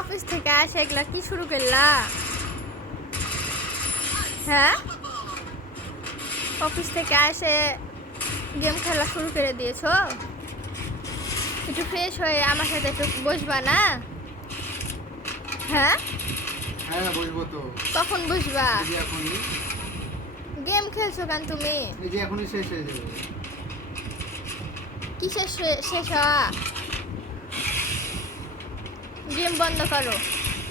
Office থেকে আসে এগুলা কি শুরু করলা? হ্যাঁ, অফিস থেকে আসে গেম খেলা শুরু করে দিয়েছো। একটু ফ্রেশ হয়ে আমার সাথে একটু বসবা না? হ্যাঁ, হ্যাঁ বসবো তো। কখন বসবা? এই যে এখনই। গেম খেলছো কেন তুমি? এই যে এখনই শেষ হয়ে যাবে। কিসের শেষ হওয়া? গেম বন্ধ করো।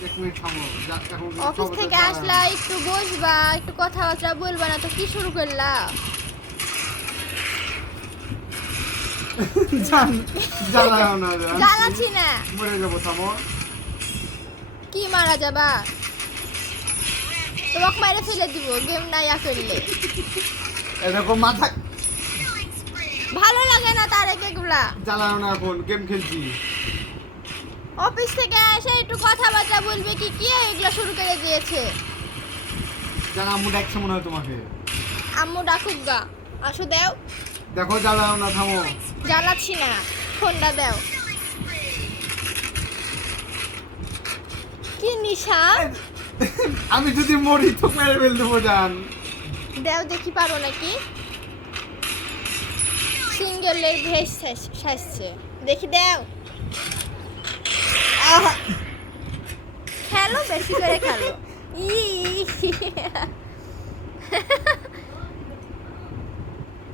1 মিনিট থামো। এখন অফিস থেকে আসলা একটু বসবা, একটু কথাবার্তা বলবা না তো কি শুরু করলা? জ্বালাও না জান। জ্বালাচ্ছি না। মরে যাবো, থামো। কি মারা যাবা? তোমাকে মাইরে ফেলে দিব গেম না ইয়া করলে। এরকম মাথা ভালো লাগে না তার এগুলা। জ্বালাও না, এখন গেম খেলছি। অফিস থেকে এসে একটু কথাবার্তা বলবে কি কি এগুলা শুরু করে দিয়েছে। জান আম্মু ডাকছে মনে হয় তোমাকে। আম্মু ডাকুক গা, আসো দেও। দেখো জ্বালাও না, থামো। জ্বালাচ্ছি না, ফোনটা দেও। কি নিশা? আমি যদি মরি তো মেরে ফেল দেবো জান। দেও দেখি পারো নাকি। সিঙ্গেলের ভেস সাজছে, দেখি দেও। খেলো, বেশি করে খেলো।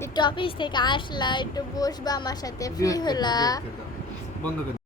একটু অফিস থেকে আসলা, একটু বসবা আমার সাথে, ফ্রি হলা। বন্ধ করে